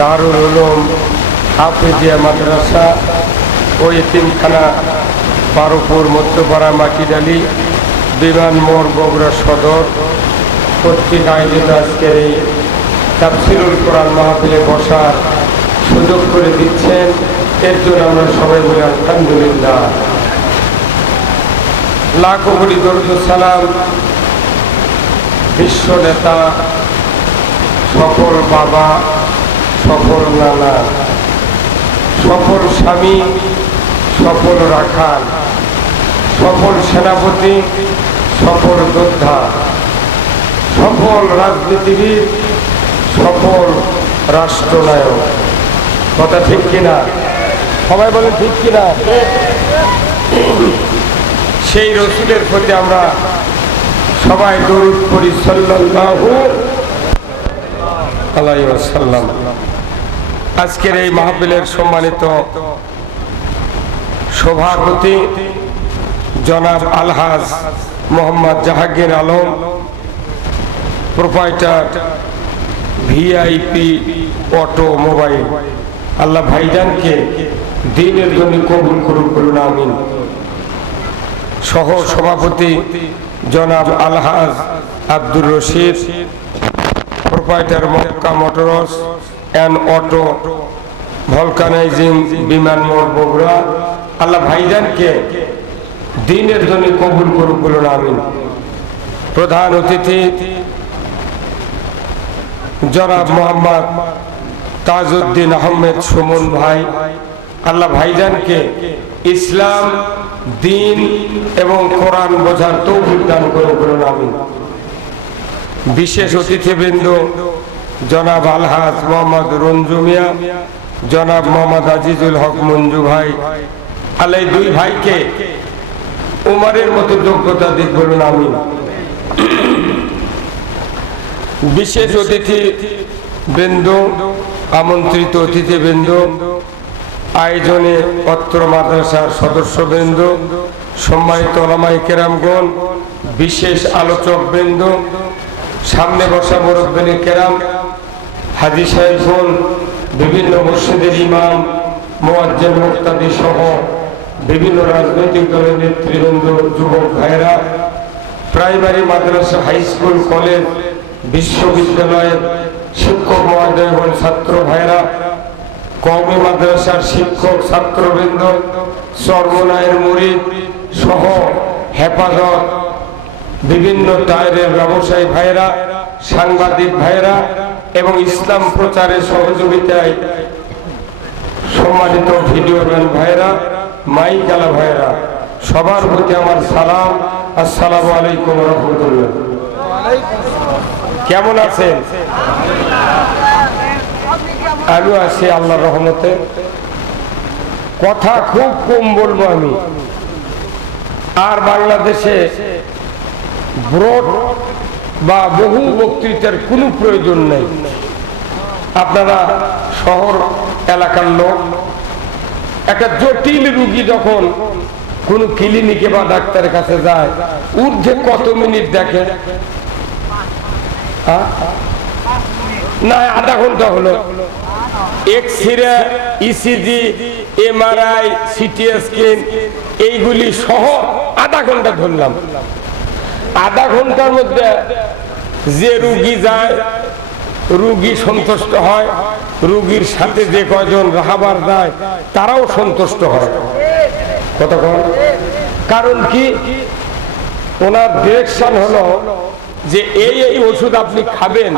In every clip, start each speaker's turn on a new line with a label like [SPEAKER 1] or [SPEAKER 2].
[SPEAKER 1] দারুল উলুম হাফিজিয়া মাদ্রাসা ও এতিমখানা বারোপুর মধ্যপাড়া মাটিডালি বিমান মোড় বগুড়া সদর কর্তৃক আয়োজিত আজকের এই তাফসিরুল কোরআন মাহফিলে বসার সুযোগ করে দিচ্ছেন। এর জন্য আমরা সবাই বলি আলহামদুলিল্লাহ। লাখো কোটি দরুদ সালাম বিশ্ব নেতা, সকল বাবা সফল নানা, সফল স্বামী, সফল রাখাল, সফল সেনাপতি, সফল যোদ্ধা, সফল রাজনীতিবিদ, সফল রাষ্ট্রনায়ক। কথা ঠিক কিনা? সবাই বলে ঠিক কিনা? সেই রসুলের প্রতি আমরা সবাই দরুদ করি সাল্লাল্লাহু আলাইহি ওয়াসাল্লাম। আজকের এই মাহফিলের সম্মানিত সভাপতি জনাব আলহাজ Mohammad Jahangir Alam, proprietor VIP automobile Allah ভাইজানকে দিনের জন্য কবুল করুন করুন, আমিন। সহ সভাপতি জনাব আলহাজ Abdur Rashid, proprietor Mecca motors and auto, vulcanising, বিমান মোড়, বগুড়া। আল্লাহ ভাইজানকে দিনের জন্য কবুল করুক বলুন, আমিন। প্রধান অতিথি, জনাব মোহাম্মদ তাজউদ্দিন আহমেদ সুমন ভাই। আল্লাহ ভাইজানকে ইসলাম, দিন এবং কোরআন বোঝার তৌফিক দান করে বলুন, আমিন। বিশেষ অতিথিবৃন্দ জনাব আলহাজ মোহাম্মদ রঞ্জু মিয়া জনাব মোহাম্মদ আজিজুল হক মঞ্জু ভাই। আল্লাহ এই দুই ভাইকে উমারের মতো যোগ্যতা দিক বলুন আমি বিশেষ অতিথি বৃন্দ, আমন্ত্রিত অতিথি অতিথিবৃন্দ আয়োজনে অত্র মাদ্রাসার সদস্য সদস্যবৃন্দ সম্মানিত ওলামাই কেরামগণ, বিশেষ আলোচক বৃন্দ, সামনে বসা মুরব্বিনী কেরাম হাজি সাহেবগণ, বিভিন্ন মসজিদের ইমাম মোয়াজ্জেম মুক্তাদি সহ বিভিন্ন রাজনৈতিক দলের নেতৃবৃন্দ, যুবক ভাইরা প্রাইমারি মাদ্রাসা, হাই স্কুল, কলেজ, বিশ্ববিদ্যালয়ের শিক্ষক, মহোদয় এবং ছাত্র ভাইরা কওমি মাদ্রাসার শিক্ষক, ছাত্রবৃন্দ, সর্বনায়ের মুরিদ সহ হেফাজত বিভিন্ন টায়ারের ব্যবসায়ী ভাইরা সাংবাদিক ভাইরা এবং ইসলাম প্রচারের সহযোগিতায় সম্মানিত ভিডিও ম্যান ভাইরা মাইকালা ভাইরা সবার প্রতি আমার সালাম। আসসালামু আলাইকুম রহমতুল্লাহ। কেমন আছেন? আমিও আছি আল্লাহর রহমতে। কথা খুব কম বলব আমি। আর বাংলাদেশে ব্রড বা বহু বক্তৃতার কোনো প্রয়োজন নেই। আপনারা শহর এলাকার লোক, একটা জটিল রুগী যখন কোন ক্লিনিকে বা ডাক্তারের কাছে যায় ঊর্ধ্বে কত মিনিট দেখে? না, আধা ঘণ্টা হলো। এক্স রে ইসিজি সিটি এইগুলি সহ আধা ঘণ্টা ধরলাম। আধা ঘণ্টার মধ্যে যে রুগী যায়, রুগী সন্তুষ্ট হয়, রুগীর সাথে যে কয়জন রাহাবার যায়, তারাও সন্তুষ্ট হয়। কতক্ষণ কারণ কি? ওনার ডিরেকশন হলো যে এই এই ওষুধ আপনি খাবেন,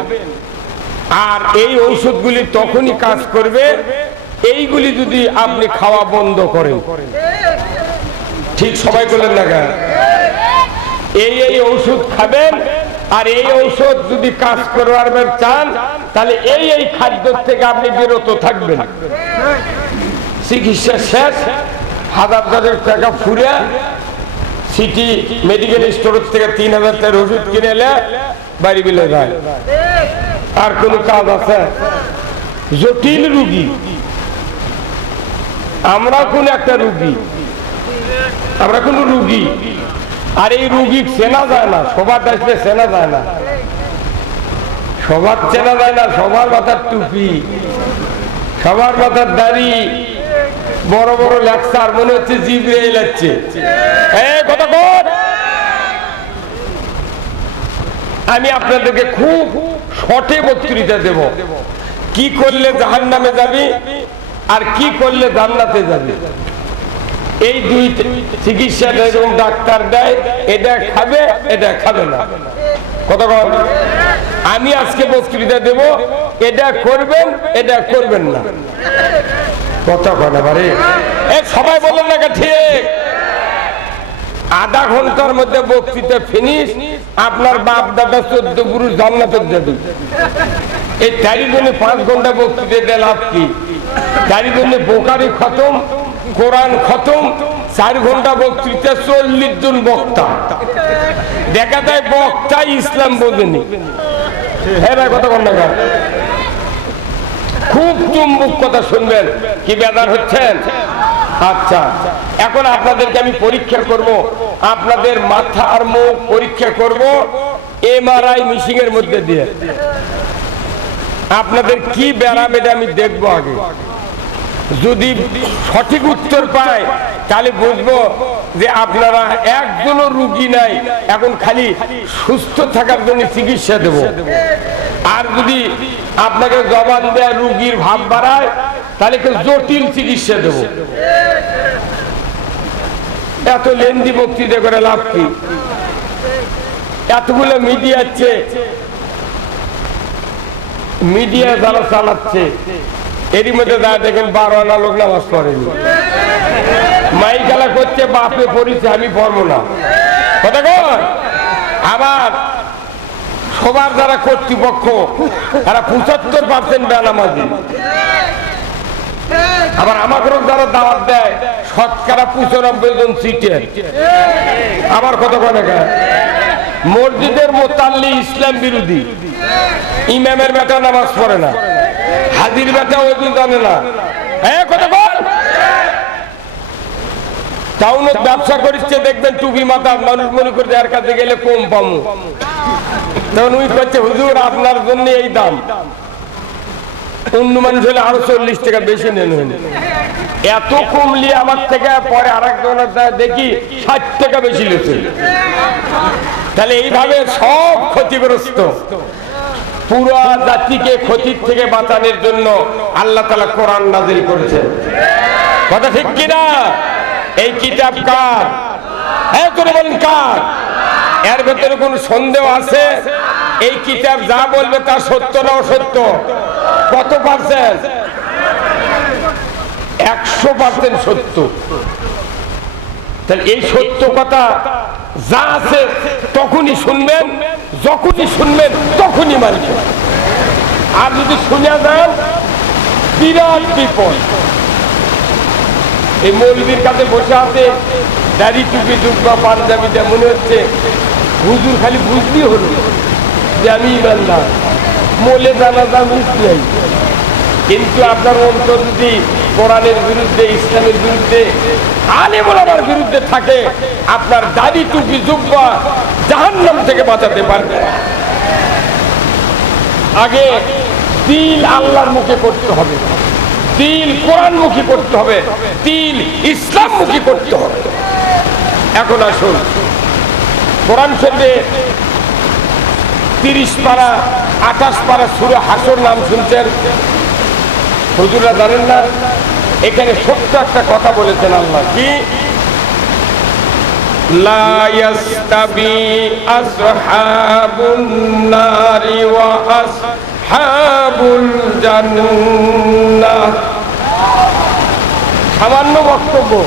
[SPEAKER 1] আর এই ঔষধগুলি তখনই কাজ করবে, এইগুলি যদি আপনি খাওয়া বন্ধ করেন। ঠিক সবাই করলেন না কেন? এই এই ঔষধ খাবেন, আর এই ঔষধ যদি কাজ করবার চান, তাহলে এই এই খাদ্য থেকে আপনি বিরত থাকবেন। চিকিৎসা শেষ, হাজার হাজার টাকা ফুরে সিটি মেডিকেল স্টোর থেকে তিন হাজার টাকার ওষুধ কিনে এলে বাড়ি বিলে যায়। আর কোন কাজ আছে? জটিল রুগী। আমরা কোন একটা রুগী। আমরা কোন রুগী। আর এই রুগী চেনা যায় না, সবার আসলে চেনা যায় না। সবার চেনা যায় না, সবার মাথার টুপি, সবার মাথার দাড়ি, বড় বড় লেকচার, মনে হচ্ছে জিবরে লাগছে আমি আপনাদেরকে খুব শটে বক্তৃতা দেব। কি করলে জাহান নামে যাবি আর কি করলে জান্নাতে যাবি? এই দুই চিকিৎসা এবং ডাক্তার দেয়, এটা খাবে এটা খাবে না। আমি আজকে বক্তৃতা দেব, এটা করবেন এটা করবেন না। কথা পারে এ, সবাই বলেন না ঠিক? আধা ঘণ্টার মধ্যে বক্তৃতা ফিনিশ আপনার বাপ দাদা চোদ্দ গুরু জান্নাতে যাবে এই চারি জনে পাঁচ ঘণ্টা বক্তৃতা দিয়ে লাভ কি? চারি জনে বোকারি খতম কোরআন খতম, চার ঘণ্টা বক্তৃতা, চল্লিশ জন বক্তা। দেখা যায় বক্তা ইসলাম বোঝেনি। হ্যাঁ ঘণ্টা খুব চুম্বুক কথা শুনবেন। কি বেদার হচ্ছেন? আচ্ছা এখন আপনাদেরকে আমি পরীক্ষা করব। আপনাদের মাথা আর মুখ পরীক্ষা করব এমআরআই মিশিং এর মধ্যে দিয়ে। আপনাদের কি ব্যারাম এটা আমি দেখব আগে। যদি সঠিক উত্তর পায়, তাহলে বুঝব যে আপনারা একজনও রুগী নাই, এখন খালি সুস্থ থাকার জন্য চিকিৎসা দেব। আর যদি আপনাকে জবান দেয় রুগীর ভাব বাড়ায়, তাহলে জটিল চিকিৎসা দেব। এত লেন্দি বক্তৃতা করে লাভ কি? এতগুলো মিডিয়াচ্ছে মিডিয়া যারা চালাচ্ছে এরই মধ্যে যা দেখেন বারো আনা লোক নামাজ পড়েনি। খেলা করছে, বাপে পড়িছে, আমি পড়ব না। কথা আবার সবার যারা কর্তৃপক্ষ, তারা পঁচাত্তর পার্সেন্ট বেনামাজি। আবার আমাকেও যারা দাওয়াত দেয়, শতকরা পঁচানব্বই জন সিটের আবার কত কনে? মসজিদের মোতাল্লি ইসলাম বিরোধী। ইমামের বেটা নামাজ পড়ে না। হাজির বেটা ওই জানে না। হ্যাঁ ব্যবসা মাথা মানুষ মনে কাছে গেলে কম পামু। করছে আপনার জন্য এই দাম। অন্য মানুষ হলে আরও চল্লিশ টাকা বেশি নেন এত কমলি আমার থেকে, পরে আর একজনের দেখি ষাট টাকা বেশি লেছে। তাহলে এইভাবে সব ক্ষতিগ্রস্ত। পুরো জাতিকে ক্ষতির থেকে বাঁচানোর জন্য আল্লাহ তালা কোরআন নাজিল করেছেন। কথা ঠিক কিনা? এই কিতাব কার? হ্যাঁ এর ভেতরে কোন সন্দেহ আছে? এই কিতাব যা বলবে তা সত্য না অসত্য? কত পার্সেন্ট একশো পার্সেন্ট সত্য। তাহলে এই সত্য কথা যা আছে তখনই শুনবেন, যখনই শুনবেন, তখনই মানবেন। আর যদি শুনে যান, বিরাট বিপদ। এই মৌলবীর কাছে বসে আছে, দাড়ি টুপি জুব্বা পাঞ্জাবিটা মনে হচ্ছে, হুজুর খালি বুঝলি হলো যে আমি ইমানদার। মোলে মিস নেই। কিন্তু আপনার অন্তর যদি কোরআনের বিরুদ্ধে, ইসলামের বিরুদ্ধে আলে বলার বিরুদ্ধে থাকে, আপনার দাড়ি টুপি জুব্বা জাহান্নাম থেকে বাঁচাতে পারবে আগে তিল আল্লাহর মুখে করতে হবে। তিল কোরআন মুখী করতে হবে। তিল ইসলাম মুখী করতে হবে। এখন আসুন, কোরআন শরীফে তিরিশ পারা, আঠাশ পারা সুরে হাসর নাম শুনছেন? হুজুরা জানেন না? এখানে সত্য একটা কথা বলেছেন আল্লাহ। কি? সামান্য বক্তব্য।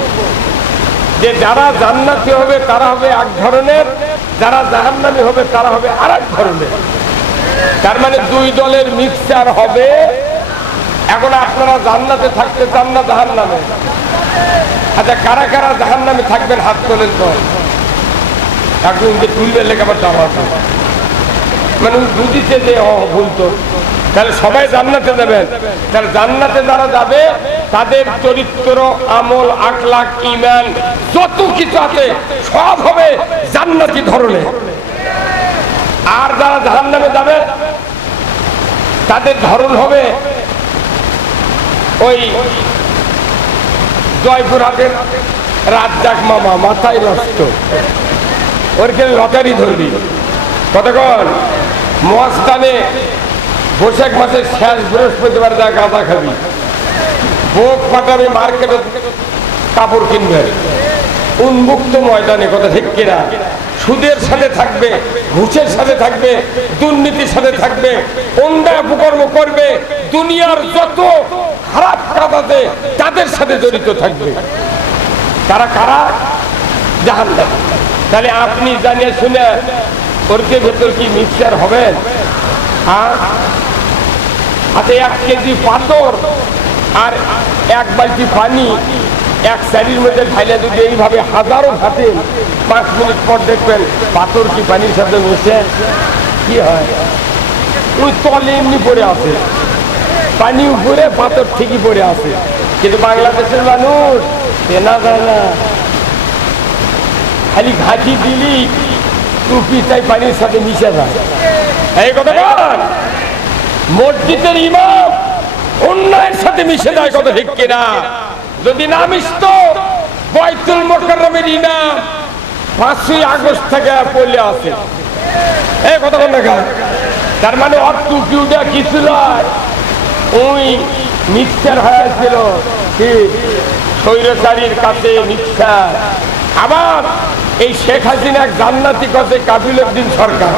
[SPEAKER 1] যে যারা জান্নাতি হবে, তারা হবে এক ধরনের। যারা জাহান্নামী হবে, তারা হবে আর এক ধরনের। তার মানে দুই দলের মিক্সচার হবে এখন আপনারা জান্নাতে থাকতে চান না জাহান নামে আচ্ছা কারা কারা জাহান নামে থাকবেন হাত তোলেন তো। এখন যে তুলবে লেখাবার আছে। মানে বুঝিছে যে ভুল তো। তাহলে সবাই জান্নাতে যাবেন। তাহলে জান্নাতে যারা যাবে, তাদের চরিত্র, আমল, আখলাখ ইমান যত কিছু আছে, সব হবে জান্নাতি ধরনের। আর যারা জাহান নামে যাবে, তাদের ধরন হবে ওই জয়পুরহাটের রাজ্জাক মামা, মাথায় নষ্ট। ওরকে লটারি ধরবি কতক্ষণ মহাস্থানে বৈশাখ মাসের শেষ বৃহস্পতিবার যা গাঁদা খাবি। ভোগ পাঠাবে মার্কেটে কাপড় কিনবে। উন্মুক্ত ময়দানে, কথা ঠিক কিনা? সুদের সাথে থাকবে, ঘুষের সাথে থাকবে, দুর্নীতির সাথে থাকবে, অন্যায় অপকর্ম করবে দুনিয়ার যত খারাপ কাদাতে তাদের সাথে জড়িত থাকবে। তারা কারা? জাহান তাহলে আপনি জানিয়ে শুনে ওরকে ভেতর কি মিক্সচার হবেন হ্যাঁ? হাতে এক কেজি পাথর আর এক বালতি পানি এক শাড়ির মধ্যে ঢাইলে যদি এইভাবে হাজারো হাতে পাঁচ মিনিট পর দেখবেন পাথর কি পানির সাথে মিশে। কি হয়? ওই তলে এমনি পড়ে আছে। পানি উপরে, পাথর ঠিকই পড়ে আছে। কিন্তু বাংলাদেশের মানুষ চেনা যায় না। খালি ঘাঁটি দিলি টুপি তাই পানির সাথে মিশে যায়। এই কথা মসজিদের ইমাম অন্যায়ের সাথে মিশে যায় কত ঠিক কিনা? যদি না মিশত বয়তুল মোকাররমের ইমাম পাঁচই আগস্ট থেকে পড়লে আছে। এই কথা বল তার মানে অর টুপিউটা কিছু নয়। ওই মিক্সার হয়েছিল কি? স্বৈরচারীর কাছে মিক্সার আবার এই শেখ হাসিনা জান্নাতি কাছে কাবিল উদ্দিন সরকার।